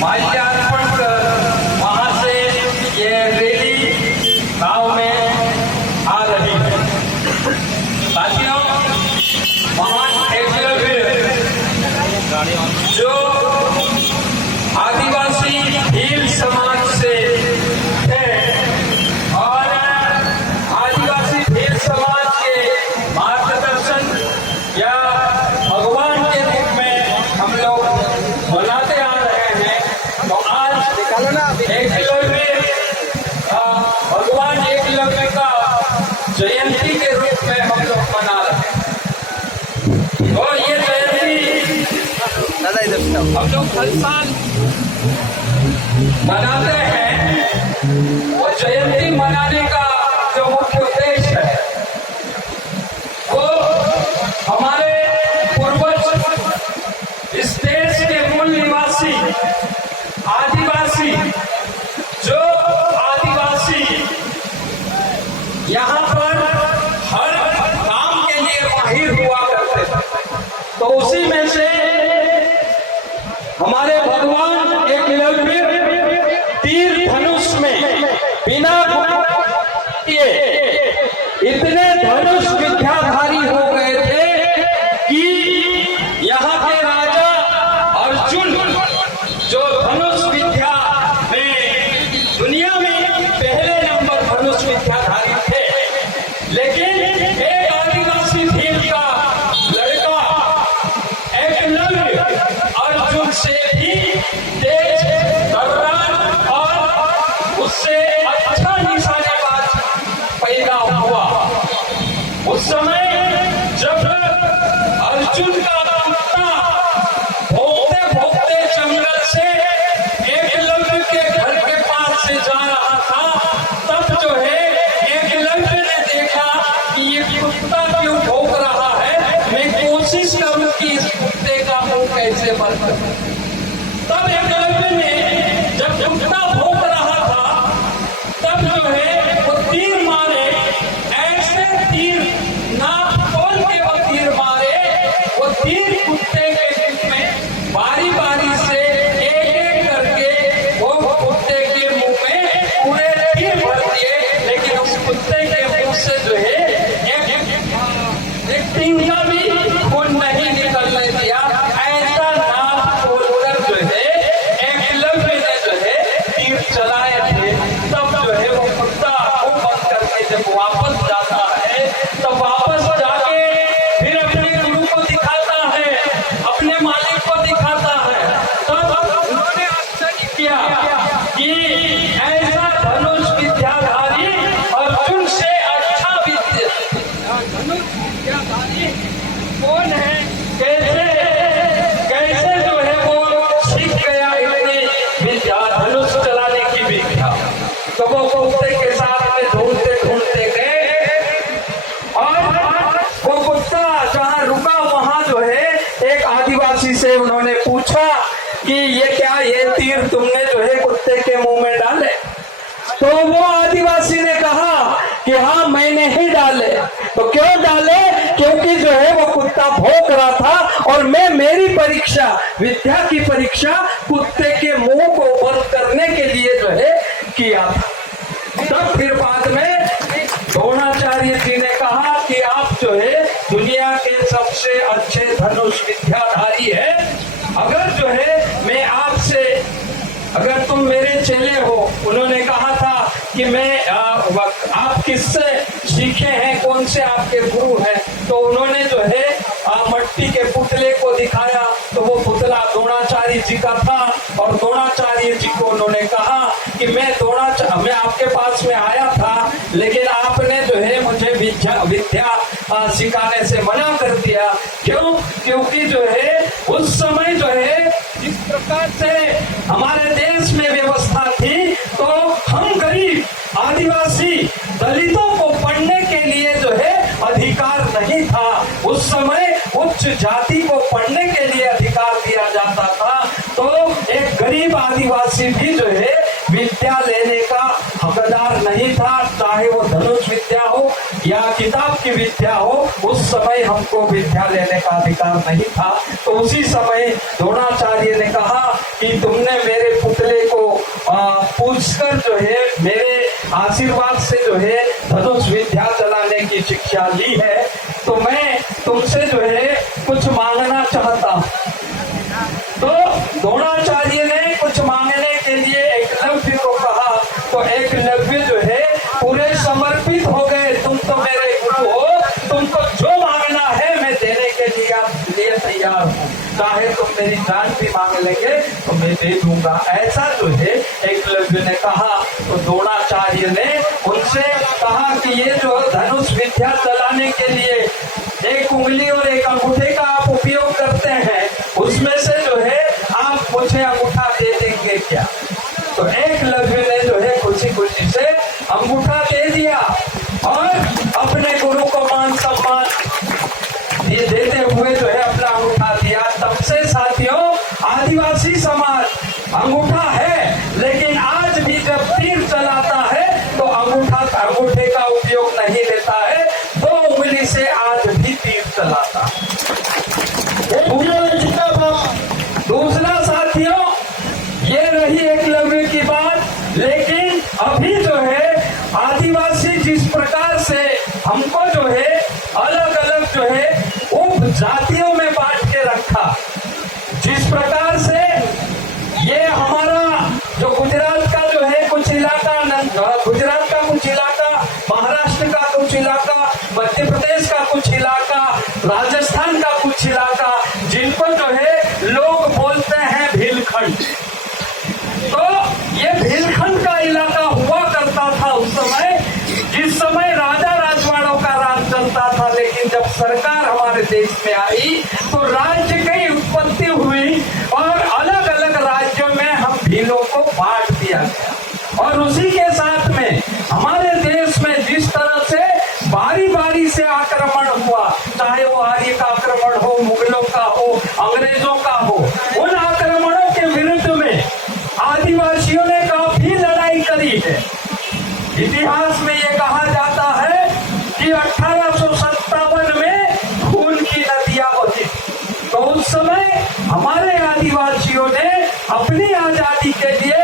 माल्यार्पण कर वहां से ये रैली गांव में आ रही है। साथियों, महान एकलव्य जो आदिवासी भील समाज से है और आदिवासी भील समाज के मार्गदर्शन या भगवान के रूप में हम लोग मनाते आ रहे हैं। तो आज एकलव्य भगवान एकलव्य का जयंती के रूप में हम लोग मना रहे हैं। और ये जयंती हम लोग हर साल मनाते हैं। वो जयंती मनाने का जो मुख्य उद्देश्य है वो हमारे पूर्वज, इस देश के मूल निवासी आदिवासी, जो आदिवासी यहाँ पर हर काम के लिए माहिर हुआ करते थे, तो उसी में से हमारे भगवान एकलव्य तीर धनुष में बिना किए इतने धनुष विद्याधारी हो गए थे कि यहाँ के राजा अर्जुन, जो धनुष विद्या में दुनिया में पहले नंबर धनुष विद्याधारी थे, लेकिन एक आदिवासी भील का लड़का एकलव्य अर्जुन से भी तेज, तर्रार और उससे अच्छा निशानेबाज पैदा हुआ। उस समय जब अर्जुन का कुत्ता भौंकते भौंकते जंगल से एकलव्य के घर के पास से जा रहा था, तब जो है एकलव्य ने देखा कि ये कुत्ता क्यों भौंक रहा है, मैं कोशिश करूं कि इस कुत्ते का मुंह कैसे बंद करूं। तब एकलव्य ने जब कुत्ता भौंक रहा था, तब जो है वो तीर मारे, ऐसे तीर नाप तोल के वो तीर मारे। वो तीर कुत्ते के मुंह में बारी बारी से एक एक करके वो कुत्ते के मुंह में पूरे तीर भर दिए, लेकिन उस कुत्ते के मुंह से जो है एक तिनका भी खून नहीं निकलने दिया। ऐसा नाप तोलकर जो है एकलव्य ने जो है तीर चलाए थे। तब जो है वो कुत्ता मुंह बंद करके जब वापस जाता है, तब वापस जाके फिर अपने गुरु को दिखाता है, अपने मालिक को दिखाता है। तब उन्होंने आश्चर्य किया कि ऐसा धनुष विद्याधारी अर्जुन से अच्छा धनुष विद्याधारी कौन है, कैसे कैसे जो है वो सीख गया इतनी विद्या, धनुष चलाने की विद्या। तो वो कुत्ते के साथ में ढूंढते ढूंढते गए और वो कुत्ता जहाँ रुका वहां जो है एक आदिवासी से उन्होंने पूछा कि ये क्या, ये तीर तुमने जो है कुत्ते के मुंह में डाले? तो वो आदिवासी ने कहा कि हाँ, मैंने ही डाले। तो क्यों डाले? क्योंकि जो है वो कुत्ता भौंक रहा था और मैं मेरी परीक्षा, विद्या की परीक्षा कुत्ते के मुंह को बंद करने के लिए जो है किया था। तब फिर बाद में द्रोणाचार्य जी ने कहा कि आप जो है दुनिया के सबसे अच्छे धनुष विद्याधारी है। अगर जो है मैं आपसे, अगर तुम मेरे चेले हो, उन्होंने कहा था कि मैं आप किससे सीखे हैं, कौन से आपके गुरु हैं, तो उन्होंने जो है मट्टी के पुतले को दिखाया। तो वो पुतला द्रोणाचार्य जी का था और द्रोणाचार्य जी को उन्होंने कहा कि मैं आपके पास में आया था, लेकिन आपने जो है मुझे विद्या सिखाने से मना कर दिया। क्यों? क्योंकि जो है उस समय जो है जिस प्रकार से हमारे देश में व्यवस्था थी, तो हम गरीब आदिवासी दलितों को पढ़ने के लिए जो है अधिकार नहीं था। उस समय उच्च जाति को पढ़ने के लिए अधिकार दिया जाता था। तो एक गरीब आदिवासी भी जो है विद्या लेने का हकदार नहीं था, चाहे वो धनुष विद्या हो, या किताब की विद्या हो, उस समय हमको विद्या लेने का अधिकार नहीं था। तो उसी समय द्रोणाचार्य ने कहा कि तुमने मेरे पुतले को पूछकर जो है मेरे आशीर्वाद से जो है धनुष विद्या चलाने की शिक्षा ली है, तो मैं तुमसे जो है कुछ मांगना चाहता हूँ। तो द्रोणाचार्य ने कुछ मांगने के लिए एकलव्य को कहा, तो एकलव्य जो है पूरे समर्पित हो गए। तुम तो मेरे गुरु हो, तुमको जो मांगना है मैं देने के लिए तैयार हूँ, चाहे तुम मेरी जान भी मांग लेंगे तो मैं दे दूंगा, ऐसा जो है एकलव्य ने कहा। तो द्रोणाचार्य ने उनसे कहा कि ये जो धनुष विद्या चलाने के लिए एक उंगली और एक अंगूठे का आप उपयोग करते हैं, उसमें से जो है आप मुझे अंगूठा दे देंगे क्या? तो एकलव्य ने जो है खुशी खुशी से अंगूठा दे दिया और अपने गुरु को मान सम्मान ये देते हुए जो है अपना अंगूठा दिया। तब से साथियों आदिवासी समाज अंगूठा है, लेकिन आज भी जब तीर चलाता है तो अंगूठे का उपयोग नहीं लेता है, 2 उंगली से आज भी तीर चलाता। दूसरा साथियों ये रही एकलव्य की बात, लेकिन अभी जो है आदिवासी जिस प्रकार से हमको जो है अलग अलग जो है उप जातियों में बांट के रखा, जिस प्रकार से ये हमारा जो गुजरात का जो है कुछ इलाका, गुजरात का कुछ इलाका, महाराष्ट्र का कुछ इलाका, मध्य प्रदेश का कुछ इलाका, राजस्थान का कुछ इलाका, जिनको जो है लोग बोलते हैं भीलखंड। तो ये भीलखंड का इलाका हुआ करता था उस समय, जिस समय राजा राजवाड़ों का राज चलता था। लेकिन जब सरकार हमारे देश में आई तो राज्य की उत्पत्ति हुई और अलग अलग राज्यों में हम भीलों को बांट दिया गया। और उसी के साथ में हमारे देश में जिस तरह से बारी बारी से आक्रमण हुआ, चाहे वो आर्य का आक्रमण हो, मुगलों का हो, अंग्रेजों का हो, उन आक्रमणों के विरुद्ध में आदिवासियों ने काफी लड़ाई करी है। इतिहास में ये कहा जाता है कि 1857 में खून की नदियां बही। तो उस समय हमारे आदिवासियों ने अपनी आजादी के लिए